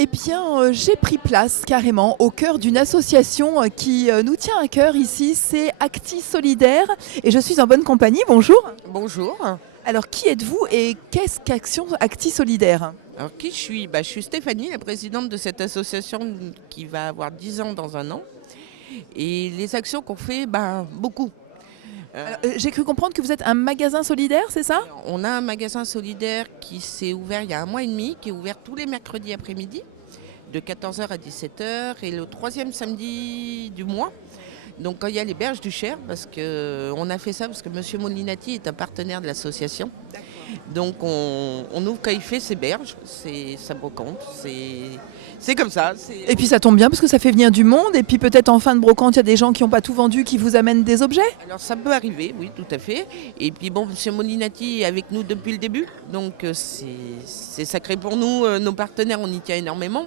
Eh bien, j'ai pris place carrément au cœur d'une association qui nous tient à cœur ici, c'est Acti Solidaire et je suis en bonne compagnie. Bonjour. Bonjour. Alors, qui êtes-vous et qu'est-ce qu'Action Acti Solidaire? Alors qui je suis? Je suis Stéphanie, la présidente de cette association qui va avoir 10 ans dans un an. Et les actions qu'on fait, beaucoup. Euh, Alors, j'ai cru comprendre que vous êtes un magasin solidaire, c'est ça? on a un magasin solidaire qui s'est ouvert il y a un mois et demi, qui est ouvert tous les mercredis après-midi, de 14 heures à 17 heures, et le troisième samedi du mois. Donc quand il y a les berges du Cher, parce qu'on a fait ça parce que M. Molinati est un partenaire de l'association. Donc on ouvre quand il fait ses berges, sa brocante, c'est comme ça. Et puis ça tombe bien parce que ça fait venir du monde et puis peut-être en fin de brocante, il y a des gens qui n'ont pas tout vendu qui vous amènent des objets? Alors ça peut arriver, oui, tout à fait. Et puis bon, M. Molinati est avec nous depuis le début, donc c'est sacré pour nous, nos partenaires, on y tient énormément.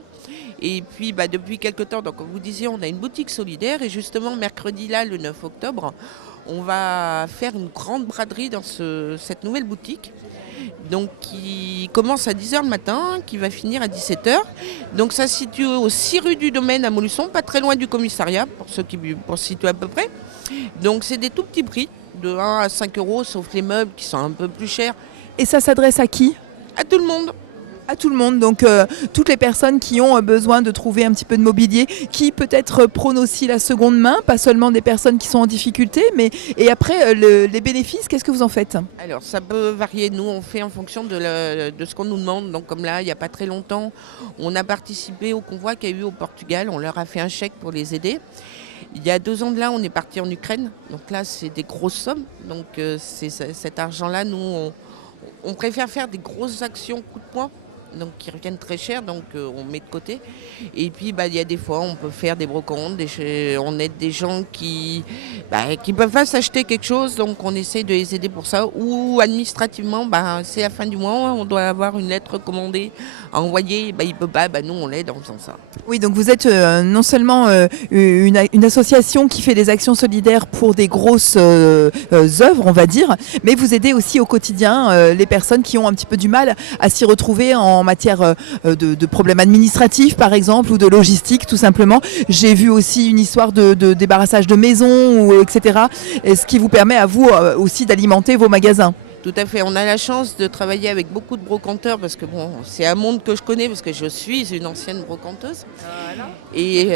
Et puis depuis quelques temps, donc comme vous disiez, on a une boutique solidaire et justement mercredi là, le 9 octobre, on va faire une grande braderie dans cette nouvelle boutique. Donc qui commence à 10 heures le matin, qui va finir à 17 heures. Donc ça se situe au 6 rue du Domaine à Montluçon, pas très loin du commissariat, pour se situer à peu près. Donc c'est des tout petits prix, de 1 à 5 euros, sauf les meubles qui sont un peu plus chers. Et ça s'adresse à qui? À tout le monde. À tout le monde, donc toutes les personnes qui ont besoin de trouver un petit peu de mobilier, qui peut-être prônent aussi la seconde main, pas seulement des personnes qui sont en difficulté, mais et après les bénéfices, qu'est-ce que vous en faites? Alors ça peut varier, nous on fait en fonction de ce qu'on nous demande. Donc comme là, il n'y a pas très longtemps, on a participé au convoi qu'il y a eu au Portugal, on leur a fait un chèque pour les aider. Il y a 2 ans de là, on est parti en Ukraine, donc là c'est des grosses sommes. Donc cet argent-là, nous on préfère faire des grosses actions coup de poing, donc qui reviennent très cher, donc on met de côté. Et puis il y a des fois on peut faire des brocantes, on aide des gens qui peuvent pas s'acheter quelque chose, donc on essaye de les aider pour ça. Ou administrativement, c'est la fin du mois, on doit avoir une lettre recommandée à envoyer, il peut pas, nous on l'aide en faisant ça. Oui, donc vous êtes non seulement une association qui fait des actions solidaires pour des grosses œuvres, on va dire, mais vous aidez aussi au quotidien les personnes qui ont un petit peu du mal à s'y retrouver en matière de problèmes administratifs, par exemple, ou de logistique, tout simplement. J'ai vu aussi une histoire de débarrassage de maisons, etc. Et ce qui vous permet à vous aussi d'alimenter vos magasins. Tout à fait. On a la chance de travailler avec beaucoup de brocanteurs parce que c'est un monde que je connais parce que je suis une ancienne brocanteuse. Voilà. Et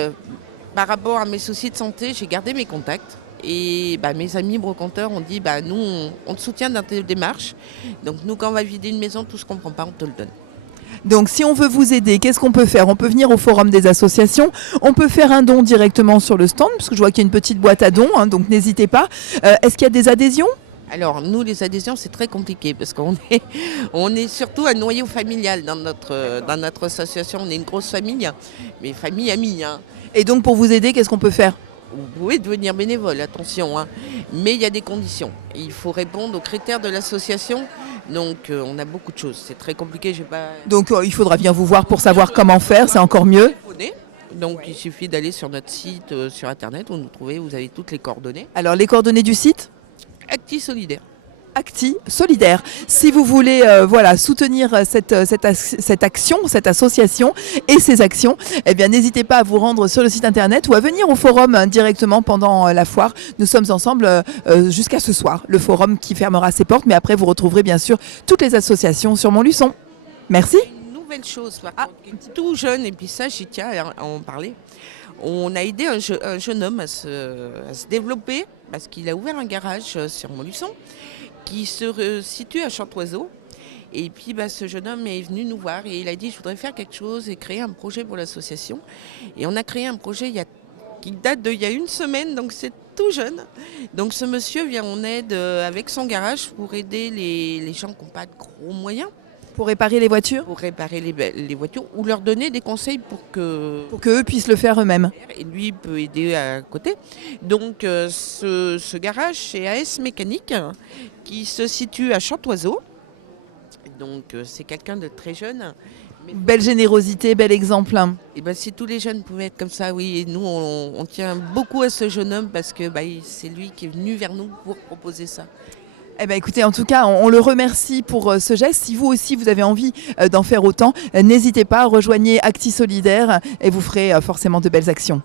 par rapport à mes soucis de santé, j'ai gardé mes contacts. Et mes amis brocanteurs ont dit nous, on te soutient dans tes démarches. Donc nous, quand on va vider une maison, tout ce qu'on ne prend pas, on te le donne. Donc si on veut vous aider, qu'est-ce qu'on peut faire? On peut venir au forum des associations, on peut faire un don directement sur le stand, parce que je vois qu'il y a une petite boîte à dons, donc n'hésitez pas. Est-ce qu'il y a des adhésions? Alors nous, les adhésions, c'est très compliqué parce qu'on est surtout un noyau familial dans notre association. On est une grosse famille, mais famille amie. Et donc pour vous aider, qu'est-ce qu'on peut faire? Vous pouvez devenir bénévole, attention, mais il y a des conditions. Il faut répondre aux critères de l'association. Donc on a beaucoup de choses. C'est très compliqué. Donc il faudra bien vous voir pour savoir comment faire, c'est encore mieux. Donc il suffit d'aller sur notre site, sur internet, vous nous trouvez, vous avez toutes les coordonnées. Alors les coordonnées du site? Acti Solidaire. Acti Solidaire. Si vous voulez soutenir cette action, cette association et ces actions, eh bien n'hésitez pas à vous rendre sur le site internet ou à venir au forum directement pendant la foire. Nous sommes ensemble jusqu'à ce soir, le forum qui fermera ses portes, mais après vous retrouverez bien sûr toutes les associations sur Montluçon. Merci. Une nouvelle chose, tout jeune, et puis ça j'y tiens à en parler. On a aidé un jeune homme à se développer parce qu'il a ouvert un garage sur Montluçon qui se situe à Chantoiseau. Et puis ce jeune homme est venu nous voir et il a dit je voudrais faire quelque chose et créer un projet pour l'association. Et on a créé un projet qui date d'il y a une semaine, donc c'est tout jeune. Donc ce monsieur vient en aide avec son garage pour aider les gens qui n'ont pas de gros moyens. Pour réparer les voitures? Pour réparer les voitures ou leur donner des conseils pour qu'eux puissent le faire eux-mêmes. Et lui peut aider à côté. Donc ce garage, c'est AS Mécanique qui se situe à Chantoiseau. Donc c'est quelqu'un de très jeune. Belle générosité, bel exemple. Et si tous les jeunes pouvaient être comme ça, oui. Et nous, on tient beaucoup à ce jeune homme parce que c'est lui qui est venu vers nous pour proposer ça. Eh ben, écoutez, en tout cas, on le remercie pour ce geste. Si vous aussi, vous avez envie d'en faire autant, n'hésitez pas, rejoignez Acti Solidaire et vous ferez forcément de belles actions.